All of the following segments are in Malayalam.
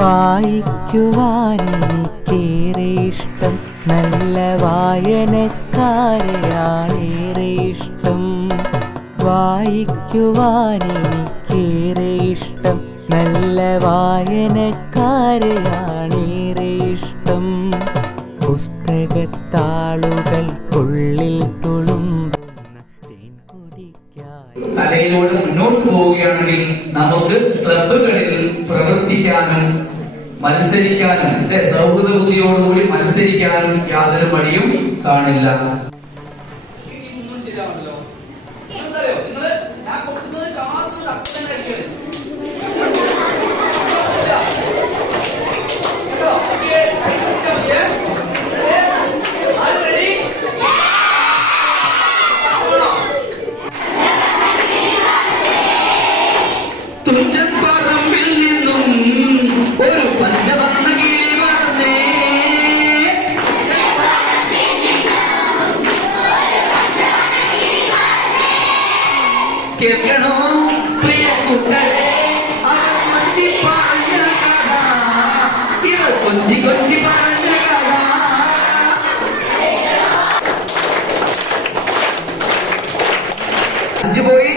വായിക്കുവാൻ എനിക്കേറെ ഇഷ്ടം. നല്ല വായനക്കാരെയാണേറെ ഇഷ്ടം. വായിക്കുവാൻ എനിക്കേറെ ഇഷ്ടം. നല്ല വായനക്കാരെയാണേറെ ഇഷ്ടം. പുസ്തകത്താളുകൾക്കുള്ളിൽ തുളുമ്പുന്ന തേൻ കുടിക്കായി കലയിലൂടെ മുന്നോട്ട് പോവുകയാണെങ്കിൽ നമുക്ക് ക്ലബുകളിൽ പ്രവർത്തിക്കാനും മത്സരിക്കാനും സൗഹൃദ ബുദ്ധിയോടുകൂടി മത്സരിക്കാനും യാതൊരു വഴിയും കാണില്ല. കേൾക്കണോ? പ്രിയ കുട്ടലെ കൊഞ്ചി പറഞ്ഞ കഥ. ഇവർ കൊഞ്ചി കൊഞ്ചി പറഞ്ഞ കഥ. അഞ്ചു പോയി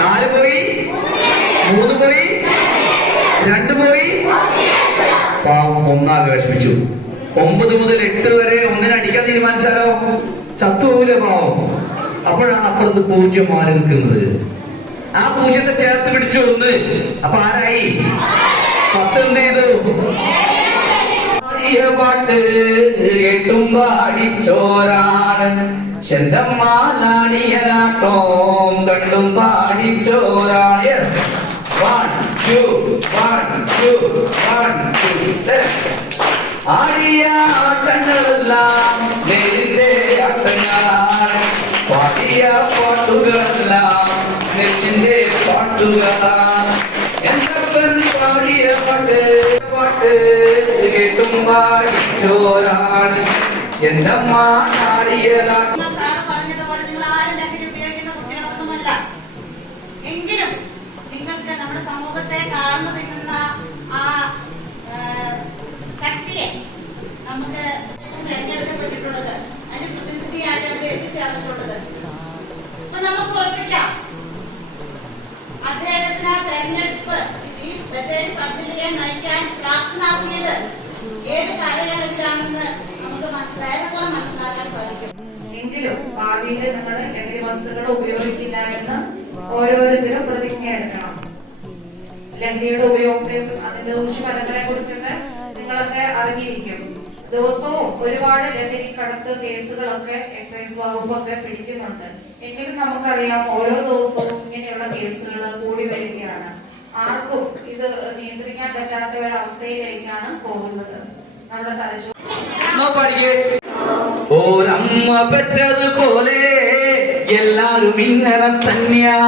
നാല് പോയി മൂന്ന് പോയി രണ്ട് പോയി. പാവം ഒന്നാകെ വിഷമിച്ചു. ഒമ്പത് മുതൽ എട്ട് വരെ ഒന്നിനെ അടിക്കാൻ തീരുമാനിച്ചാലോ? ചത്തുപോലെ പാവം. അപ്പോഴാണ് അപ്പുറത്ത് പൂജ്യം മാറി നിൽക്കുന്നത്. ആ പൂജ്യത്തെ ചേർത്ത് പിടിച്ചു ഒന്ന്. അപ്പൊ ആരായി? പത്ത് എന്ത് ചെയ്തു പാട്ട് കേട്ടും പാടിച്ചോരാണ് ചെണ്ടമ്മാലാടിയലാട്ടോം കണ്ടും പാടിച്ചോരാണ് yes one two one two one two ആടിയ ആട്ടങ്ങളെല്ലാം പാടിയ പാട്ട് പാട്ട് കേട്ടും പാടിച്ചോരാണ്. എന്തമ്മ കുട്ടികളൊന്നുമല്ല എങ്കിലും നിങ്ങൾക്ക് നമ്മുടെ സമൂഹത്തെ കാർന്നു തിന്നുന്ന ആ, ശക്തിയെ നമുക്ക് തിരഞ്ഞെടുക്കപ്പെട്ടിട്ടുള്ളത്. അതിന് പ്രതിനിധിയായിട്ട് അവിടെ എത്തിച്ചേർന്നിട്ടുള്ളത് ജില്ലയെ നയിക്കാൻ പ്രാപ്തനാക്കിയത്. ഏത് കാലയളവിലാണെന്ന് നമുക്ക് മനസ്സിലായപ്പോൾ മനസ്സിലാക്കാൻ സാധിക്കും. എങ്കിലും ഭാവിയിൽ നിങ്ങൾ ലഹരി വസ്തുക്കൾ ഉപയോഗിക്കില്ല എന്ന് ഓരോരുത്തരും പ്രതിജ്ഞ എടുക്കണം. ലഹരിയുടെ ഉപയോഗത്തെ അതിന്റെ ദൂഷ്യഫലങ്ങളെ കുറിച്ചൊക്കെ നിങ്ങളൊക്കെ അറിഞ്ഞിരിക്കും. ദിവസവും ഒരുപാട് ലഹരി കടത്ത് കേസുകളൊക്കെ എക്സൈസ് വകുപ്പൊക്കെ പിടിക്കുന്നുണ്ട്. എങ്കിലും നമുക്കറിയാം ഓരോ ദിവസവും ഇങ്ങനെയുള്ള കേസുകൾ കൂടി വരികയാണ്. ആർക്കും ഇത് നിയന്ത്രിക്കാൻ പറ്റാത്ത ഒരു ഒരവസ്ഥയിലേക്കാണ് പോകുന്നത്. നമ്മുടെ ഓരമ്മ പെറ്റതുപോലെ എല്ലാരും ഇങ്ങനെ തന്നെയാ.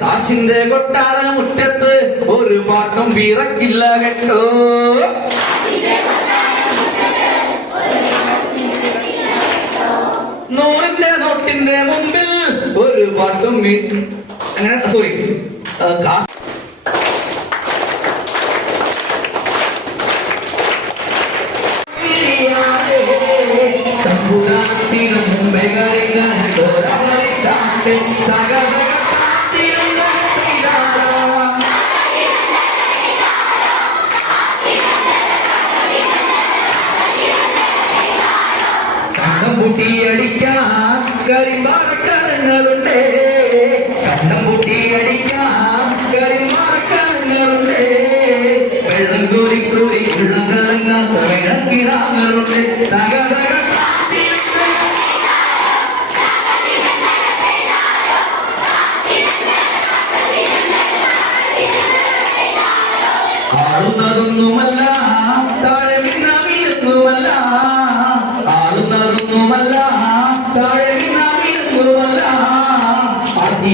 കാശിന്റെ കൊട്ടാര മുറ്റത്ത് ഒരു പാട്ടും വിറക്കില്ല കേട്ടോ. वास्तव में सॉरी कास्ट முட்டி அடிக்க கரிமாக்க நன்றே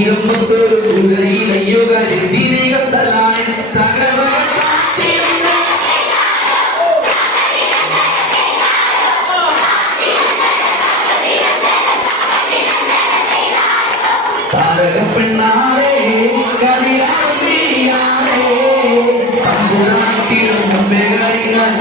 ஈரம்புத்தோறும் உலகில் ஐயோக திரீகம் தல்லானே தகவல் தாரக பெண்ணாரே கலியாரே அம்புதான் தீரம் மெகரிகான்